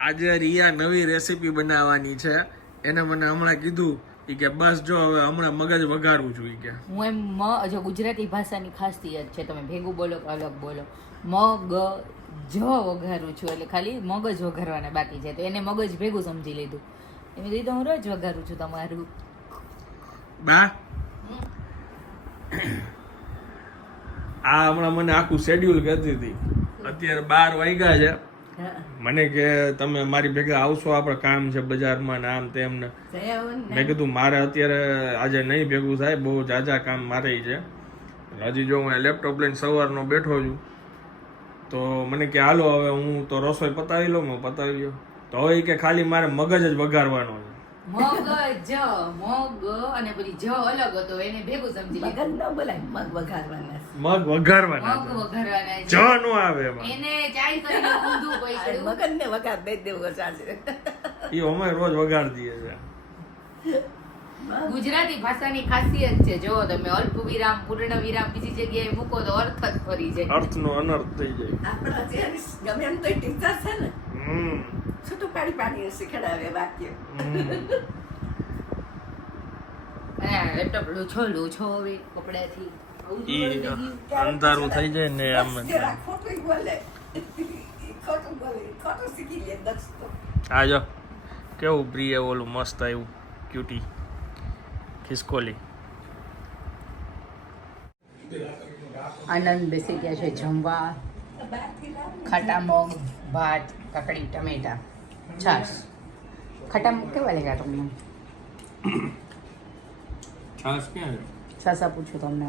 આજે રિયા નવી રેસીપી બનાવવાની છે. એને મને હમણાં કીધું એ કે બસ જો હવે હમણાં મગજ વઘારવું છું કે. હું એમ મ જો ગુજરાતી ભાષાની ખાસિયત છે તમે ભેગું બોલો કે અલગ બોલો. મગ જ વઘારું છું એટલે ખાલી મગજ વઘારવાના બાકી છે. તો એને મગજ ભેગું સમજી લીધું. એમ કીધું હું રોજ વઘારું છું તમારું. બા? આ હમણાં મને આખું શેડ્યુલ કહેતી હતી. અત્યારે બાર વાગ્યા છે. મને કે તમે મારી ભેગા આવશો આપણે કામ છે બજારમાં ને આમ તેમ ને. મેં કીધું મારે અત્યારે આજે નહીં ભેગું થાય બહુ જાજા કામ મારે છે. હજી જો હું લેપટોપ લઈને સવારનો બેઠો છું તો મને કે હાલો હવે હું તો રસોઈ પતાવી લઉં પતાવી લો તો હવે કે ખાલી મારે મગજ જ વઘારવાનો છે. મગ જ મગ અને પછી જ અલગ હતો એને ભેગું સમજી લીધું. મગજ ન બોલાય મગ વઘારવાના મગ વઘારવાના મગ વઘારવાના જ નો આવે એમાં. એને ચાઈ કરીને ઊંધું પૈસું મગજ ને વઘાર દે દેવું ચાલશે ઈ અમે રોજ વઘાર દઈએ છે. ગુજરાતી ભાષાની ખાસિયત છે. જો તમે અલ્પ વિરામ પૂર્ણ વિરામ બીજી જગ્યાએ મૂકો તો અર્થ જ ફરી જાય. અર્થનો અનર્થ થઈ જાય. આપણા જે ગમે એમ તો ટીચર છે ને. હમ. છૂટું પાડી પાડી શીખડાવે વાક્ય. અંધારું થઈ જાય ને આમ જો કેવું પ્રિય ઓલું મસ્ત આવ્યું ક્યુટી ખિસકોલી આનંદ બેસી ગયા છે જમવા ખાટા મગ ભાત કકડી ટમેટા છાશ ખાટા મગ કેવા લાગ્યા તમને છાશ ક્યાં છાશ આપું છું તમને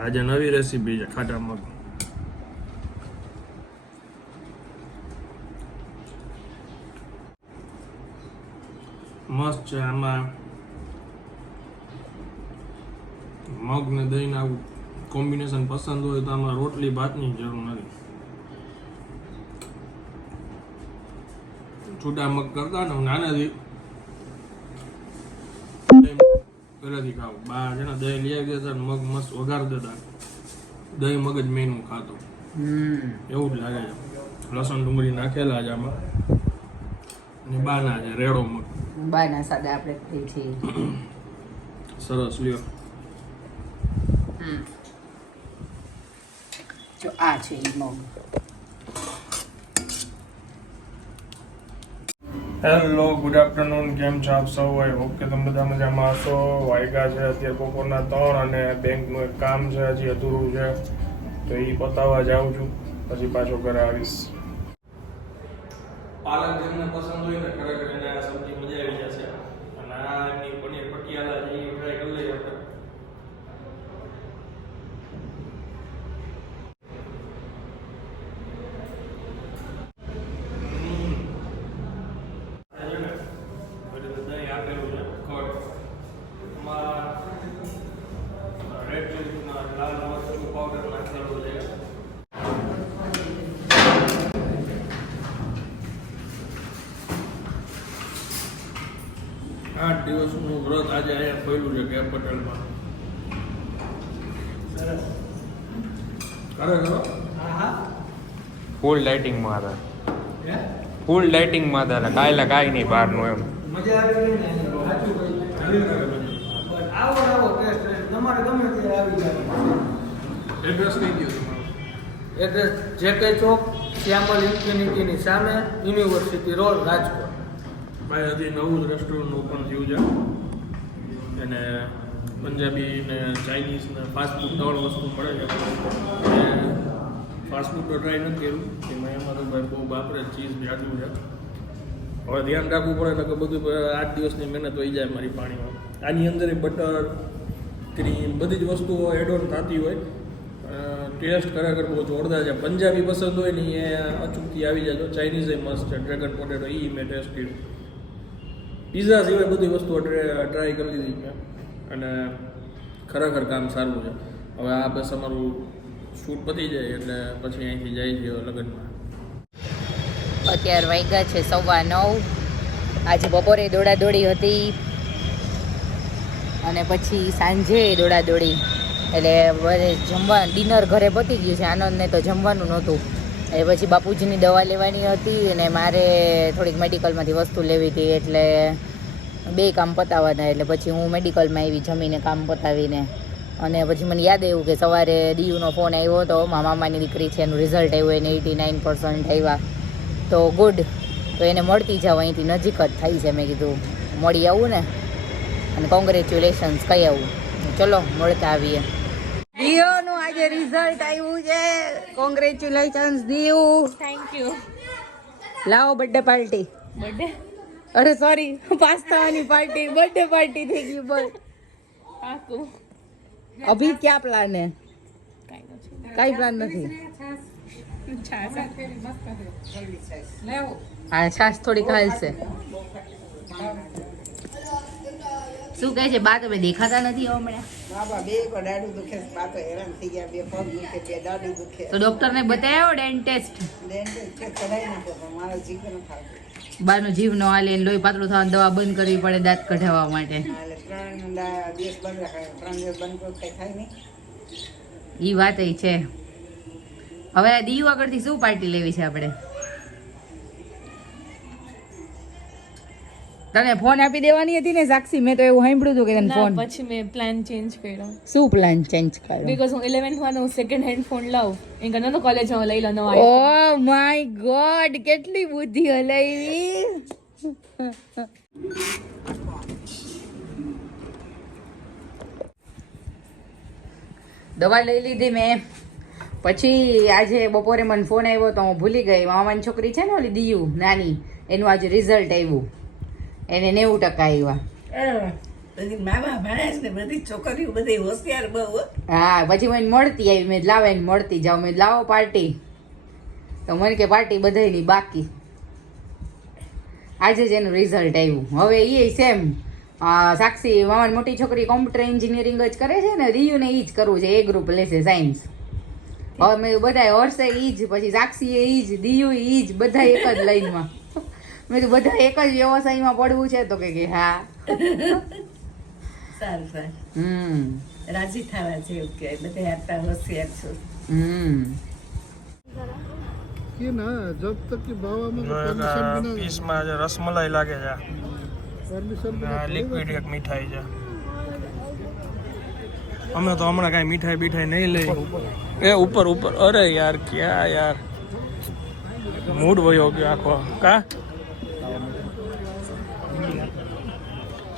આજે નવી રેસીપી છે ખાટા મગ. મસ્ત છે આમાં. મગ ને દહીં આવું કોમ્બિનેશન પસંદ હોય તો આમાં રોટલી ભાતની જરૂર નથી. છૂટા મગ કરતા ને હું નાનાથી પહેલાથી ખાવું બા છે ને દહીં લઈ આવી દેતા મગ મસ્ત વઘાર દેતા દહીં મગ જ મેન હું ખાતો. એવું જ લાગે છે. લસણ ડુંગળી નાખેલા છે આમાં. ને બાના છે રેડો મગ. બાના સાદા આપણે છીએ. સરસ લ્યો. હમ. જો આ છે એ મગ. હેલો ગુડ આફ્ટરનૂન કેમ છો આપ સૌ? આઈ હોપ કે તમે બધા મજામાં હશો. વાયગા છે અત્યારે બપોરના ત્રણ અને બેંકનું એક કામ છે, હજી અધૂરું છે. તો એ પતાવવા જાઉં છું. પછી પાછો ઘરે આવીશ. પાલક જેમને પસંદ હોય ને, ખરેખર એને આ સબ્જી મજા આવી જશે. અને આ એમની પનીર પટિયાલા જે ટ્રાય કરી લઈએ આપણે દહીં આપેલું છે ખડ એમાં રેડ ચીલીના લાલ મરચું પાવડર નાખેલું છે આઠ દિવસનું વ્રત આજે અહીંયા પડ્યું છે કેપ પટેલમાં? ફૂલ લાઇટિંગમાં હતા ફૂલ લાઇટિંગમાં હતા એટલે લા કાંઈ નહીં બહારનું એમ. મજા આવી ને? સાચું કહ્યું. બસ આવો આવો ટેસ્ટ તમારે ગમે તે આવી જાય. એડ્રેસ ગયું એડ્રેસ જે કે ચોક શ્યામલ ઇન્ફિનિટીની સામે યુનિવર્સિટી રોડ રાજકોટ. ભાઈ હજી નવું જ રેસ્ટોરન્ટ ઓપન થયું છે અને પંજાબી ને ચાઇનીઝ ને ફાસ્ટફૂડ ત્રણ વસ્તુ મળે છે. ફાસ્ટફૂડ તો ટ્રાય નથી કર્યું. એમાં એમાં તો ભાઈ બહુ બાપરે ચીઝ જાડું છે. હવે ધ્યાન રાખવું પડે ને કે બધું આઠ દિવસની મહેનત હોઈ જાય મારી પાણીમાં. આની અંદર બટર ક્રીમ બધી જ વસ્તુઓ એડ થતી હોય. ટેસ્ટ ખરેખર બહુ જોરદાર છે. પંજાબી પસંદ હોય ને એ અચૂકથી આવી જાય ચાઇનીઝ એ મસ્ત છે. ડ્રેગન પોટેટો એ મેં ટેસ્ટ કર્યું. પીઝા સિવાય બધી વસ્તુઓ ટ્રાય કરી લીધી મેં. અને ખરેખર કામ સારું છે. હવે આ બસ અમારું શૂટ પતી જાય એટલે પછી અહીંથી જાય છે લગ્નમાં. અત્યારે વાગ્યા છે સવા નવ. આજે બપોરે દોડાદોડી હતી. અને પછી સાંજે દોડાદોડી. એટલે જમવા ડિનર ઘરે પતી ગયું છે. આનંદને તો જમવાનું નહોતું. એ પછી બાપુજીની દવા લેવાની હતી અને મારે થોડીક મેડિકલમાંથી વસ્તુ લેવી હતી એટલે બે કામ પતાવવાના એટલે પછી હું મેડિકલમાં આવી જમીને કામ પતાવીને અને પછી મને યાદ આવ્યું કે સવારે ડીયુનો ફોન આવ્યો હતો મારા મામાની દીકરી છે, એનું રિઝલ્ટ આવ્યું, એને એટી નાઇન પર્સન્ટ આવ્યા. તો ગુડ તો એને મળતી જાવ, અહીંથી નજીક જ થાય છે મેં કીધું. મળી આવું ને અને કોંગ્રેચ્યુલેશન્સ કહી આવું. ચલો, મળતા આવીએ. દિયોનું આજે રિઝલ્ટ આવ્યું છે. કોંગ્રેચ્યુલેશન્સ દીવ. થેન્ક યુ લાવો બર્થડે પાર્ટી બર્થડે અરે સોરી પાસ્તાની પાર્ટી બર્થડે પાર્ટી થઈ ગઈ બોલ. પાકું. અભી ક્યાં પ્લાન હે? કાંઈ કઈ પ્લાન નથી. છાસ હા છાશ થોડી હાલશે. શું કહે છે? બા તમે દેખાતા નથી હમણાં? બાબા બે પર દાડું દુખે બા તો હેરાન થઈ ગયા બે પગ દુખે બે દાડું દુખે. તો ડોક્ટરને બતાવ્યો ડેન્ટિસ્ટ? ડેન્ટિસ્ટ મારો જીવ ન ખાતો બાનો જીવ નો હાલે લોહી પાતળું થવાની દવા બંધ કરવી પડે દાંત કઢાવવા માટે. ત્રણ દિવસ બંધ રાખાય ત્રણ દિવસ બંધ કઈ થાય નહીં. ઈ વાત એ છે. હવે આ દીવ આગળથી શું પાર્ટી લેવી છે આપણે? તને ફોન આપી દેવાની હતી ને સાક્ષી મેં તો એવું સાંભળ્યું હતું કે તને ફોન પછી મેં પ્લાન ચેન્જ કર્યો. શું પ્લાન ચેન્જ કર્યો? બીકોઝ હું ઇલેવન્થમાં હું સેકન્ડ હેન્ડ ફોન લાવ. એમ કરતા તો કોલેજમાં લઈ લો નવો ઓ માય ગોડ કેટલી બુદ્ધિ હલાવી. દવા લઈ લીધી મેં. પછી આજે બપોરે મને ફોન આવ્યો તો હું ભૂલી ગઈ. મામાની છોકરી છે ને ઓલી દિયુ નાની એનું આજે રિઝલ્ટ આવ્યું. એને નેવું ટકા આવ્યા હા. પછી મને મળતી આવી મેં લાવે ને મળતી જાઉં. મેં લાવો પાર્ટી. તો મને કે પાર્ટી બધાયની બાકી. આજે જ એનું રિઝલ્ટ આવ્યું. હવે એ સેમ સાક્ષી મામાની મોટી છોકરી કોમ્પ્યુટર એન્જિનિયરિંગ જ કરે છે ને રિયુને એ જ કરવું છે. એ ગ્રુપ લેશે સાયન્સ હવે મેં બધા હર્ષે ઈ જ પછી સાક્ષીએ એ જ દિયુ ઈ જ બધા એક જ લાઈનમાં મેં તો બધા એક જ વ્યવસાયમાં પડવું છે? તો કે હા. સારું સારું. હમ. રાજી થવા છે એવું કહેવાય બધે આટલા હોશિયાર છો. હમ. કે ના જબ કે બાવામાં પીસમાં રસમલાઈ લાગે છે. મીઠાઈ છે. અમે તો હમણાં કાંઈ મીઠાઈ બીઠાઈ નહીં લઈ. એ ઉપર ઉપર. અરે યાર ક્યાં યાર? મૂડ વયો ગયો આખો. કા?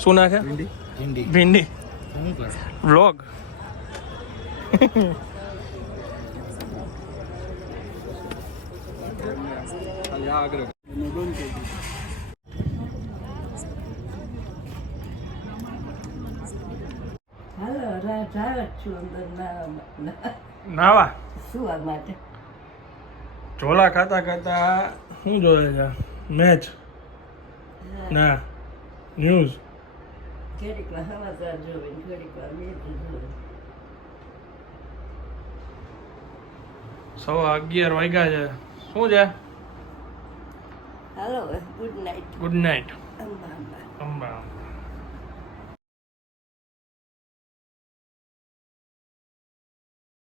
શું નાખે ભીંડી. વ્લોગ ના ના- નાવા શું માટે? ખાતા ખાતા શું જોવે છે? મેચ. ના. ન્યૂઝ. ઘડીક વાર સમાચાર જોવે ઘડીક વાર મેચ જોવે. સવા અગિયાર વાગ્યા છે. શું છે? Hello good night good night Amba. Amba Amba.